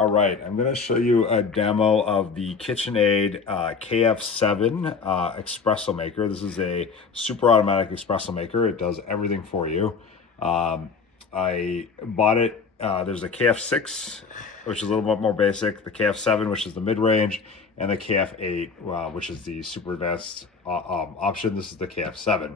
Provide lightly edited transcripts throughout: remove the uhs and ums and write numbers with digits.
All right, I'm going to show you a demo of the KitchenAid KF7 espresso maker. This is a super automatic espresso maker. It does everything for you. I bought it. There's a KF6, which is a little bit more basic, the KF7, which is the mid-range, and the KF8, which is the super advanced option. This is the KF7.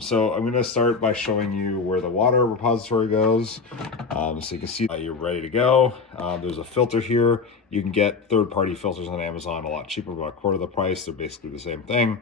So I'm going to start by showing you where the water repository goes. So you can see you're ready to go. There's a filter here. You can get third-party filters on Amazon a lot cheaper, about a quarter the price. They're basically the same thing.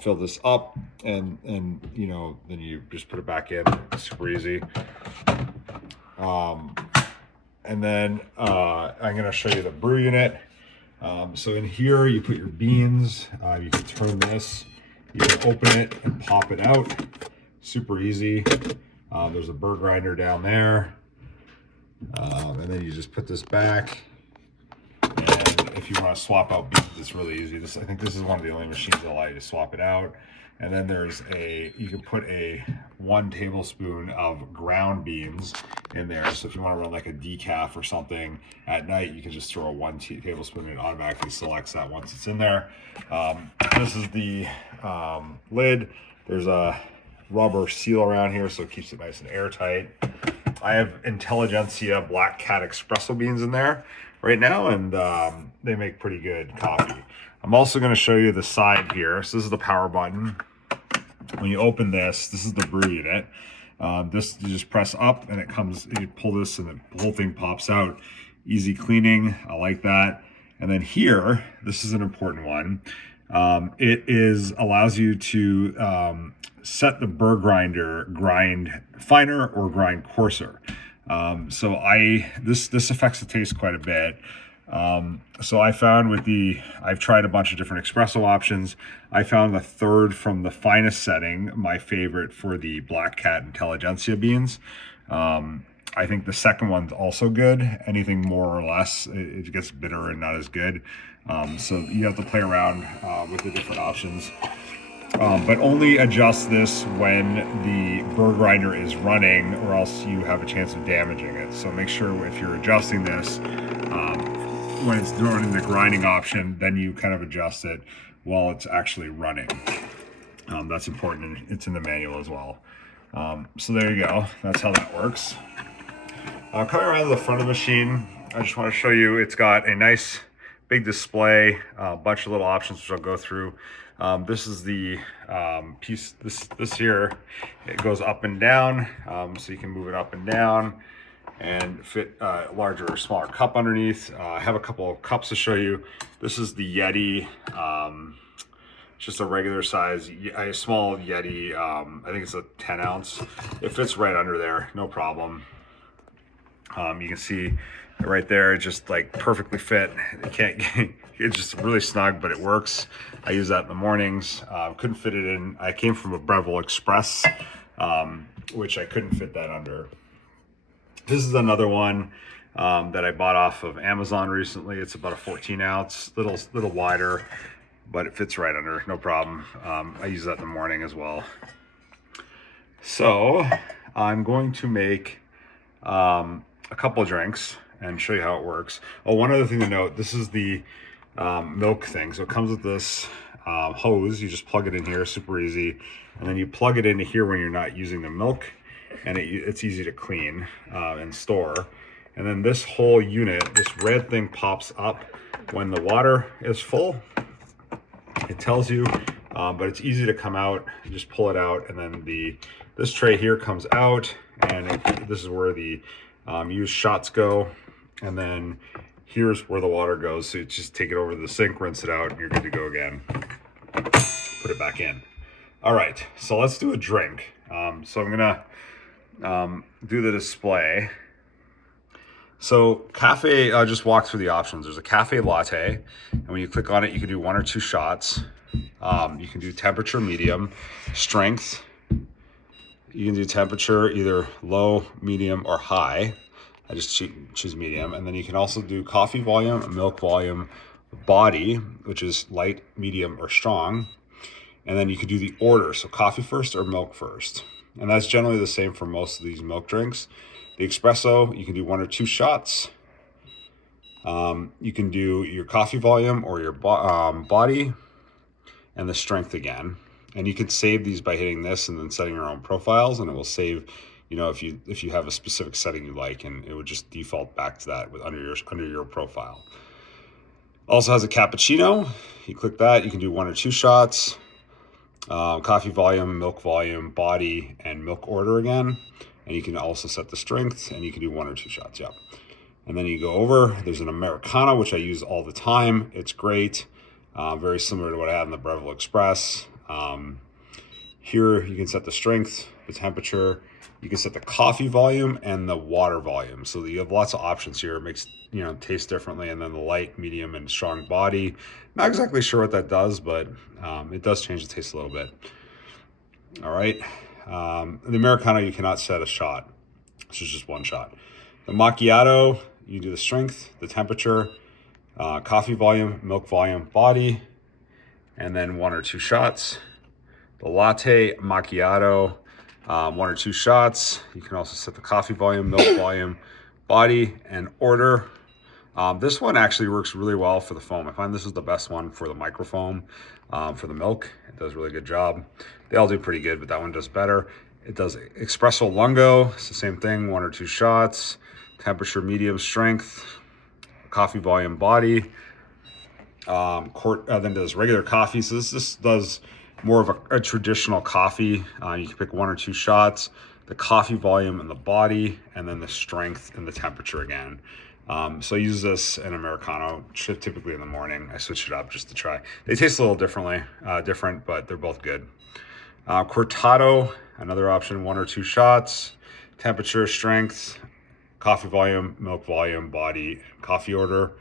Fill this up and you know, then you just put it back in. It's super easy. And then I'm going to show you the brew unit. So in here you put your beans. You can turn this. You can open it and pop it out. Super easy. There's a burr grinder down there. And then you just put this back. And if you want to swap out beans, it's really easy. I think this is one of the only machines that allow you to swap it out. And then you can put 1 tablespoon of ground beans in there. So if you want to run like a decaf or something at night, you can just throw 1 tablespoon and it automatically selects that once it's in there. This is the lid. There's a rubber seal around here, so it keeps it nice and airtight. I have Intelligentsia Black Cat Espresso beans in there right now, and they make pretty good coffee. I'm also going to show you the side here. So this is the power button. When you open this is the brew unit. This, you just press up and it comes, you pull this and the whole thing pops out. Easy cleaning, I like that. And then here, this is an important one. It allows you to set the burr grinder grind finer or grind coarser. So this affects the taste quite a bit. So I found I've tried a bunch of different espresso options. I found the third from the finest setting, my favorite for the Black Cat Intelligentsia beans. I think the second one's also good. Anything more or less, it gets bitter and not as good. So you have to play around with the different options. But only adjust this when the burr grinder is running, or else you have a chance of damaging it. So make sure if you're adjusting this, when it's running the grinding option, then you kind of adjust it while it's actually running. That's important, and it's in the manual as well. So there you go, that's how that works. Coming around to the front of the machine, I just want to show you, it's got a nice big display, a bunch of little options which I'll go through. This is the piece, this here, it goes up and down, so you can move it up and down and fit a larger or smaller cup underneath. I have a couple of cups to show you. This is the Yeti, just a regular size, a small Yeti, I think it's a 10 ounce. It fits right under there, no problem. You can see right there, it just like perfectly fit. It's just really snug, but it works. I use that in the mornings. Couldn't fit it in. I came from a Breville Express, which I couldn't fit that under. This is another one that I bought off of Amazon recently. It's about a 14 ounce, little wider, but it fits right under, no problem. I use that in the morning as well. So I'm going to make a couple of drinks and show you how it works. Oh, one other thing to note, this is the milk thing. So it comes with this hose. You just plug it in here, super easy. And then you plug it into here when you're not using the milk, and it's easy to clean and store. And then this whole unit, this red thing pops up when the water is full. It tells you, but it's easy to come out. You just pull it out, and then this tray here comes out, and this is where the used shots go. And then here's where the water goes. So you just take it over to the sink, rinse it out, and you're good to go again. Put it back in. All right, so let's do a drink. So I'm gonna do the display. So cafe, I'll just walk through the options. There's a cafe latte, and when you click on it, you can do 1 or 2 shots. You can do temperature, medium, strength. You can do temperature either low, medium, or high. I just choose medium. And then you can also do coffee volume, milk volume, body, which is light, medium, or strong. And then you could do the order, so coffee first or milk first. And that's generally the same for most of these milk drinks. The espresso, you can do 1 or 2 shots. You can do your coffee volume or your body and the strength again. And you can save these by hitting this and then setting your own profiles, and it will save, you know, if you have a specific setting you like, and it would just default back to that with under your profile. Also has a cappuccino. You click that, you can do 1 or 2 shots. Coffee volume, milk volume, body, and milk order again. And you can also set the strength, and you can do 1 or 2 shots, yeah. And then you go over, there's an Americano, which I use all the time. It's great. Very similar to what I had in the Breville Express. Here you can set the strength, the temperature. You can set the coffee volume and the water volume. So you have lots of options here. It makes, you know, taste differently. And then the light, medium, and strong body. Not exactly sure what that does, but it does change the taste a little bit. All right. The Americano, you cannot set a shot. This is just 1 shot. The macchiato, you do the strength, the temperature, coffee volume, milk volume, body, and then 1 or 2 shots. The latte macchiato, 1 or 2 shots. You can also set the coffee volume, milk volume, body, and order. This one actually works really well for the foam. I find this is the best one for the microfoam, for the milk. It does a really good job. They all do pretty good, but that one does better. It does espresso lungo. It's the same thing, 1 or 2 shots. Temperature, medium, strength, coffee volume, body. Then does regular coffee. So this does more of a traditional coffee. You can pick 1 or 2 shots, the coffee volume and the body, and then the strength and the temperature again. So I use this in Americano, typically in the morning. I switch it up just to try. They taste a little different, but they're both good. Cortado, another option, 1 or 2 shots, temperature, strength, coffee volume, milk volume, body, coffee order.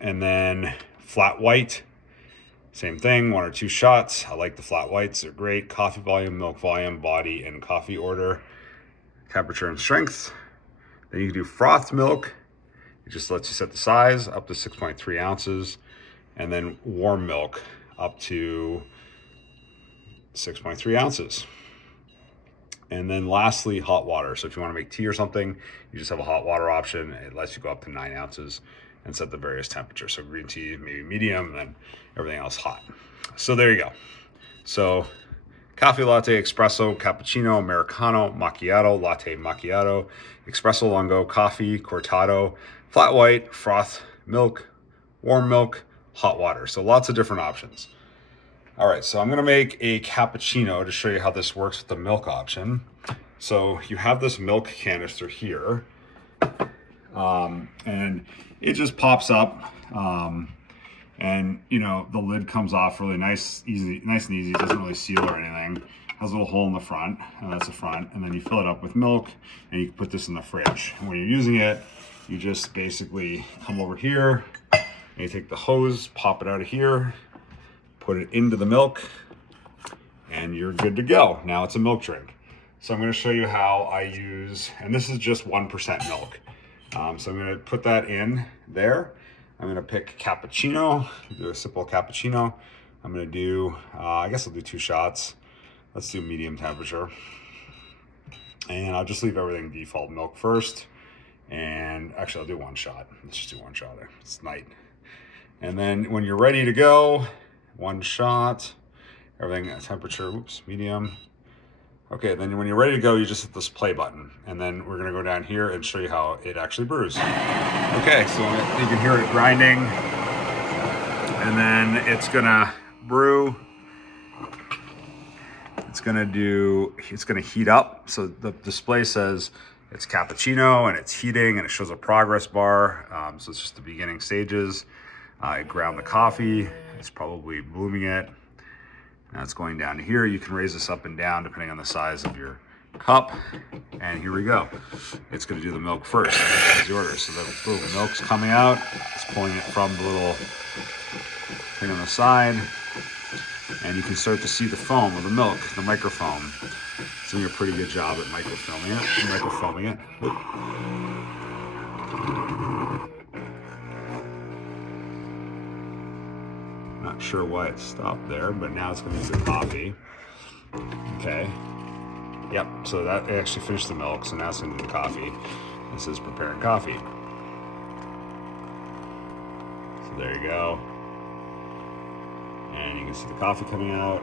And then flat white, same thing, 1 or 2 shots. I like the flat whites, they're great. Coffee volume, milk volume, body, and coffee order, temperature and strength. Then you can do frothed milk. It just lets you set the size up to 6.3 ounces. And then warm milk up to 6.3 ounces. And then lastly, hot water. So if you want to make tea or something, you just have a hot water option. It lets you go up to 9 ounces and set the various temperatures. So green tea, maybe medium, and then everything else hot. So there you go. So coffee, latte, espresso, cappuccino, Americano, macchiato, latte, macchiato, espresso lungo, coffee, cortado, flat white, froth milk, warm milk, hot water. So lots of different options. All right, so I'm gonna make a cappuccino to show you how this works with the milk option. So you have this milk canister here, and it just pops up, and you know, the lid comes off really nice and easy. It doesn't really seal or anything. Has a little hole in the front, and that's the front, and then you fill it up with milk, and you can put this in the fridge. And when you're using it, you just basically come over here, and you take the hose, pop it out of here, put it into the milk, and you're good to go. Now it's a milk drink. So I'm going to show you how I use, and this is just 1% milk. So I'm going to put that in there. I'm going to pick cappuccino, do a simple cappuccino. I'm going to do, I guess I'll do 2 shots. Let's do medium temperature. And I'll just leave everything default milk first. And actually I'll do 1 shot. Let's just do 1 shot there. It's night. And then when you're ready to go, 1 shot, everything temperature, oops, medium. Okay, then when you're ready to go, you just hit this play button, and then we're gonna go down here and show you how it actually brews. Okay, so you can hear it grinding, and then it's gonna brew. It's gonna heat up. So the display says it's cappuccino and it's heating, and it shows a progress bar. So it's just the beginning stages. I ground the coffee. It's probably blooming it. Now it's going down to here. You can raise this up and down depending on the size of your cup. And here we go. It's going to do the milk first. That's the order. So the milk's coming out. It's pulling it from the little thing on the side. And you can start to see the foam of the milk, the microfoam. It's doing a pretty good job at microfoaming it. Not sure why it stopped there, but now it's going to do the coffee. Okay. Yep, so that actually finished the milk, so now it's going to do the coffee. This is preparing coffee. There you go. And you can see the coffee coming out.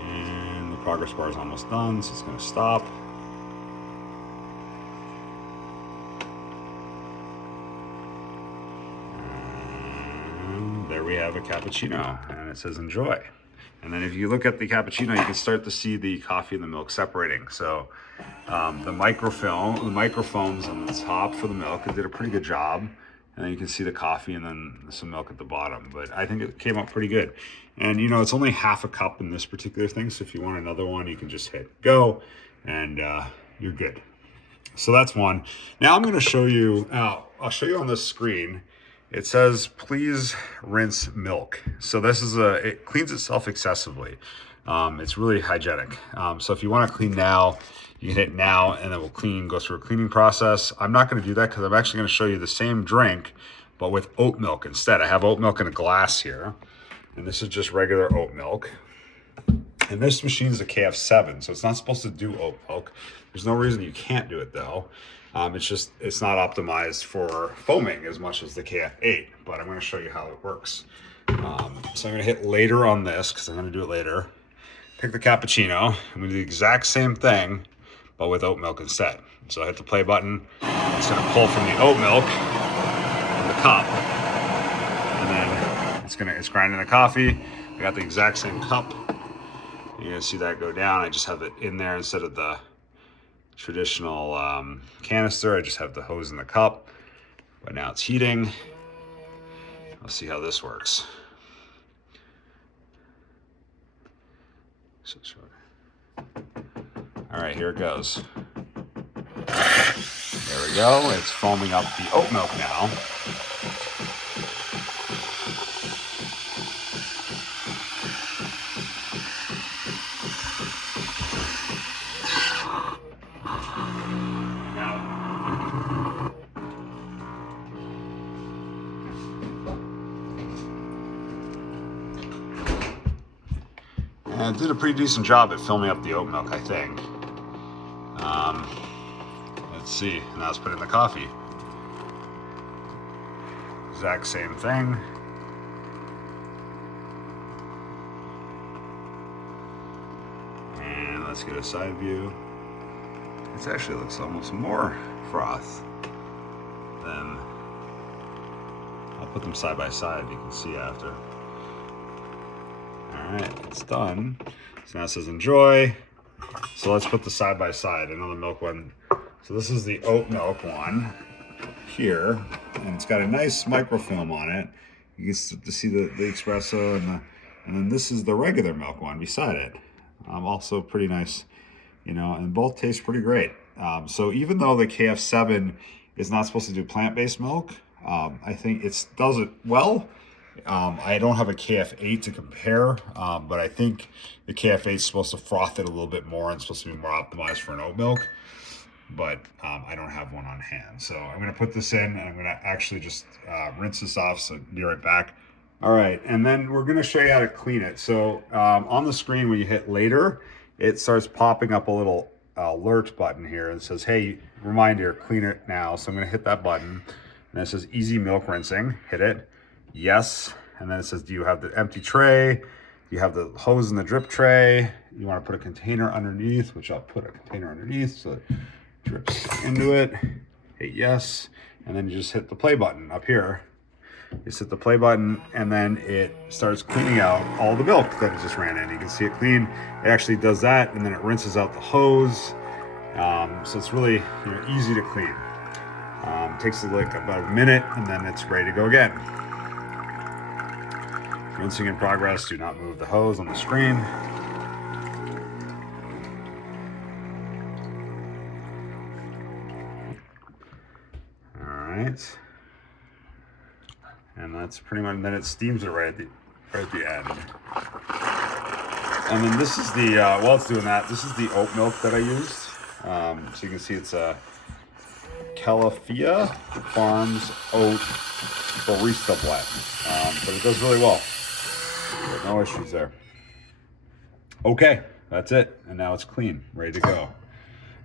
And the progress bar is almost done, so it's going to stop. And there we have a cappuccino, and it says enjoy. And then if you look at the cappuccino, you can start to see the coffee and the milk separating. So the microfoams on the top for the milk, it did a pretty good job. And then you can see the coffee and then some milk at the bottom. But I think it came out pretty good. And you know, it's only half a cup in this particular thing. So if you want another one, you can just hit go and you're good. So that's one. Now I'm gonna show you, I'll show you on this screen. It says, please rinse milk. So this is it cleans itself excessively. It's really hygienic. So if you want to clean now, you can hit now and it will go through a cleaning process. I'm not going to do that because I'm actually going to show you the same drink, but with oat milk instead. I have oat milk in a glass here, and this is just regular oat milk. And this machine is a KF7, so it's not supposed to do oat milk. There's no reason you can't do it though. It's not optimized for foaming as much as the KF8, but I'm going to show you how it works. So I'm going to hit later on this because I'm going to do it later. Pick the cappuccino. I'm going to do the exact same thing, but with oat milk instead. So I hit the play button. It's going to pull from the oat milk in the cup, and then it's grinding the coffee. I got the exact same cup. You're going to see that go down. I just have it in there instead of the traditional canister. I just have the hose in the cup, but now it's heating. Let's see how this works. All right, here it goes. There we go. It's foaming up the oat milk now. And it did a pretty decent job at filling up the oat milk, I think. Let's see, now let's put in the coffee. Exact same thing. And let's get a side view. It actually looks almost more froth than, I'll put them side by side, you can see after. All right, it's done. So now it says enjoy. So let's put the side by side, another milk one. So this is the oat milk one here, and it's got a nice microfilm on it. You can see the espresso, and then this is the regular milk one beside it. Also pretty nice, you know, and both taste pretty great. So even though the KF7 is not supposed to do plant-based milk, I think it does it well. I don't have a KF8 to compare, but I think the KF8 is supposed to froth it a little bit more and supposed to be more optimized for an oat milk, but I don't have one on hand. So I'm going to put this in, and I'm going to actually just rinse this off, so be right back. All right, and then we're going to show you how to clean it. So on the screen, when you hit later, it starts popping up a little alert button here. It says, hey, reminder, clean it now. So I'm going to hit that button, and it says easy milk rinsing. Hit it. Yes. And then it says, do you have the empty tray? Do you have the hose in the drip tray? You want to put a container underneath, which I'll put a container underneath so it drips into it. Hit yes. And then you just hit the play button up here. You just hit the play button, and then it starts cleaning out all the milk that it just ran in. You can see it clean. It actually does that, and then it rinses out the hose. So it's really, you know, easy to clean. Takes like about a minute, and then it's ready to go again. Rinsing in progress. Do not move the hose on the screen. All right. And that's pretty much, and then it steams it right at the end. And then this is the, while it's doing that, this is the oat milk that I used. So you can see it's a Califia Farms Oat Barista Blend. But it does really well. No issues there. Okay, that's it. And now it's clean, ready to go.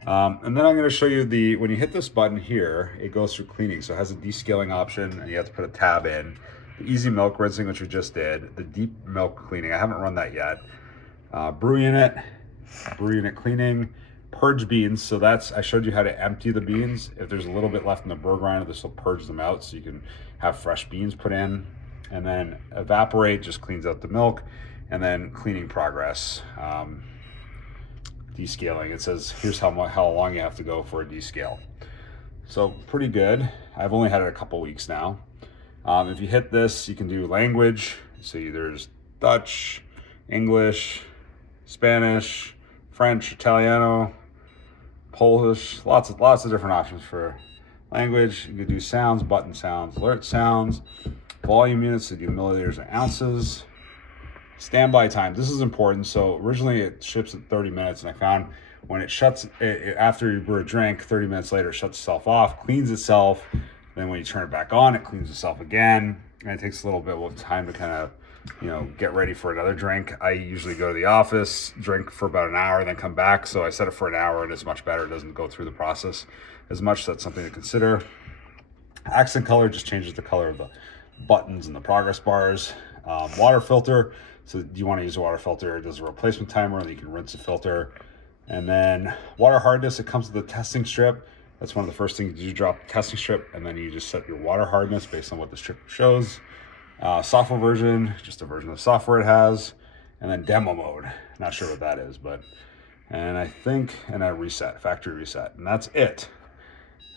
And then I'm going to show you when you hit this button here, it goes through cleaning. So it has a descaling option and you have to put a tab in. The easy milk rinsing, which we just did. The deep milk cleaning, I haven't run that yet. Brew Unit cleaning. Purge beans, so I showed you how to empty the beans. If there's a little bit left in the brew grinder, this will purge them out so you can have fresh beans put in. And then evaporate just cleans out the milk. And then cleaning progress, descaling. It says here's how long you have to go for a descale. So pretty good. I've only had it a couple weeks now. If you hit this, you can do language. See, there's Dutch, English, Spanish, French, Italiano, Polish, lots of different options for language. You can do sounds, button sounds, alert sounds, volume units, so you do milliliters and ounces. Standby time, this is important. So originally it ships at 30 minutes and I found when it shuts, after you brew a drink, 30 minutes later it shuts itself off, cleans itself. Then when you turn it back on, it cleans itself again. And it takes a little bit of time to kind of, get ready for another drink. I usually go to the office, drink for about an hour, then come back. So I set it for an hour and it's much better. It doesn't go through the process as much. So that's something to consider. Accent color just changes the color of the buttons and the progress bars. Water filter. So do you want to use a water filter? There's a replacement timer and you can rinse the filter. And then water hardness, it comes with a testing strip. That's one of the first things you do, drop the testing strip, and then you just set your water hardness based on what the strip shows. Software version, just a version of software it has. And then demo mode, not sure what that is, and a reset, factory reset, and that's it.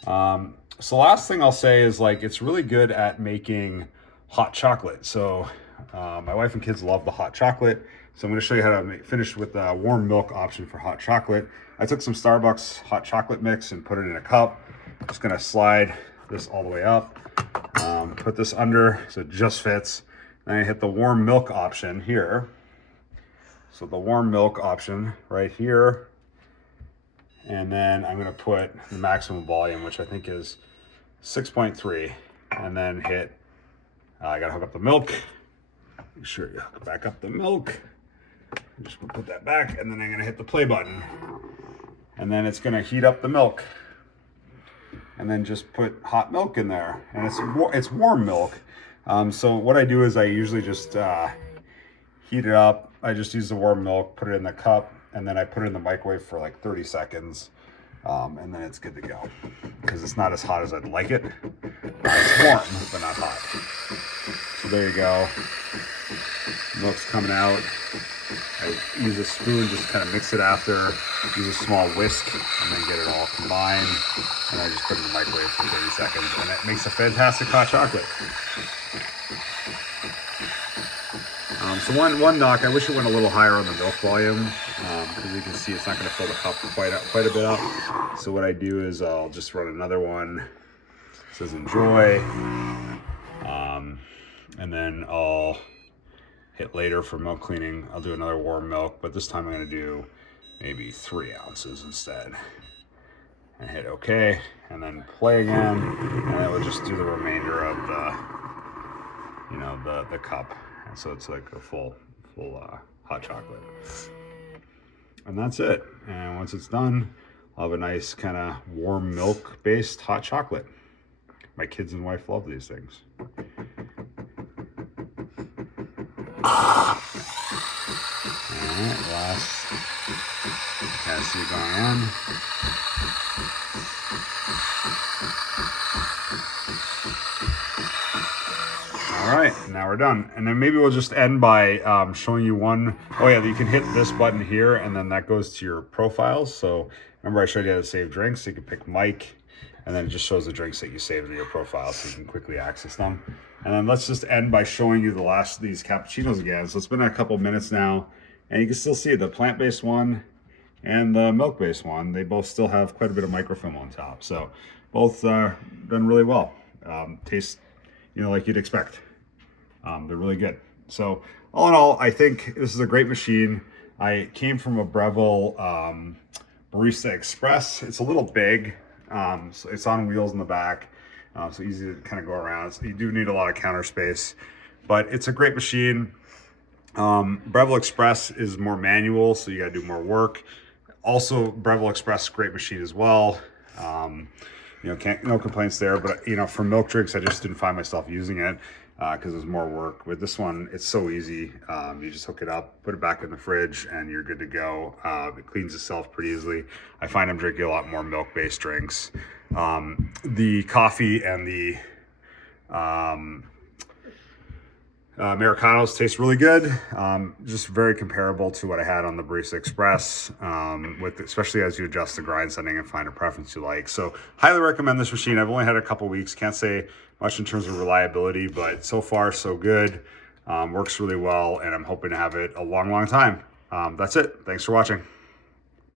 So last thing I'll say is it's really good at making hot chocolate. So my wife and kids love the hot chocolate. So I'm going to show you how to finish with the warm milk option for hot chocolate. I took some Starbucks hot chocolate mix and put it in a cup. Just going to slide this all the way up, put this under so it just fits. Then I hit the warm milk option here. So the warm milk option right here. And then I'm going to put the maximum volume, which I think is 6.3, and then hit, I got to hook up the milk. Make sure you hook back up the milk. I'm just going to put that back, and then I'm going to hit the play button. And then it's going to heat up the milk. And then just put hot milk in there. And it's warm milk. So what I do is I usually just heat it up. I just use the warm milk, put it in the cup, and then I put it in the microwave for like 30 seconds. And then it's good to go. Because it's not as hot as I'd like it. It's warm, but not hot. So there you go. Milk's coming out. I use a spoon, just kind of mix it after, use a small whisk, and then get it all combined. And I just put it in the microwave for 30 seconds, and it makes a fantastic hot chocolate. So one knock, I wish it went a little higher on the milk volume, because you can see it's not going to fill the cup quite a bit up. So what I do is I'll just run another one. It says enjoy, and then I'll hit later for milk cleaning. I'll do another warm milk, but this time I'm going to do maybe 3 ounces instead. And hit OK, and then play again, and then we'll just do the remainder of the cup. And so it's like a full hot chocolate. And that's it. And once it's done, I'll have a nice kind of warm milk based hot chocolate. My kids and wife love these things. Alright, last, you kind of see it going on. Alright, now we're done. And then maybe we'll just end by showing you one. Oh yeah, you can hit this button here and then that goes to your profiles. So remember I showed you how to save drinks. So you can pick Mike and then it just shows the drinks that you saved in your profile so you can quickly access them. And then let's just end by showing you the last of these cappuccinos again. So it's been a couple minutes now and you can still see the plant-based one and the milk-based one. They both still have quite a bit of microfilm on top. So both done really well. Taste, like you'd expect. They're really good. So all in all, I think this is a great machine. I came from a Breville Barista Express. It's a little big. So it's on wheels in the back. So easy to kind of go around. So you do need a lot of counter space, but it's a great machine. Breville Express is more manual, so you got to do more work. Also, Breville Express, great machine as well. You know, no complaints there, but you know, for milk drinks, I just didn't find myself using it because it was more work. With this one, it's so easy. You just hook it up, put it back in the fridge, and you're good to go. It cleans itself pretty easily. I find I'm drinking a lot more milk-based drinks. The coffee and the Americanos taste really good. Just very comparable to what I had on the Barista Express, especially as you adjust the grind setting and find a preference you like. So highly recommend this machine. I've only had it a couple weeks. Can't say much in terms of reliability, but so far so good. Works really well, and I'm hoping to have it a long, long time. That's it. Thanks for watching.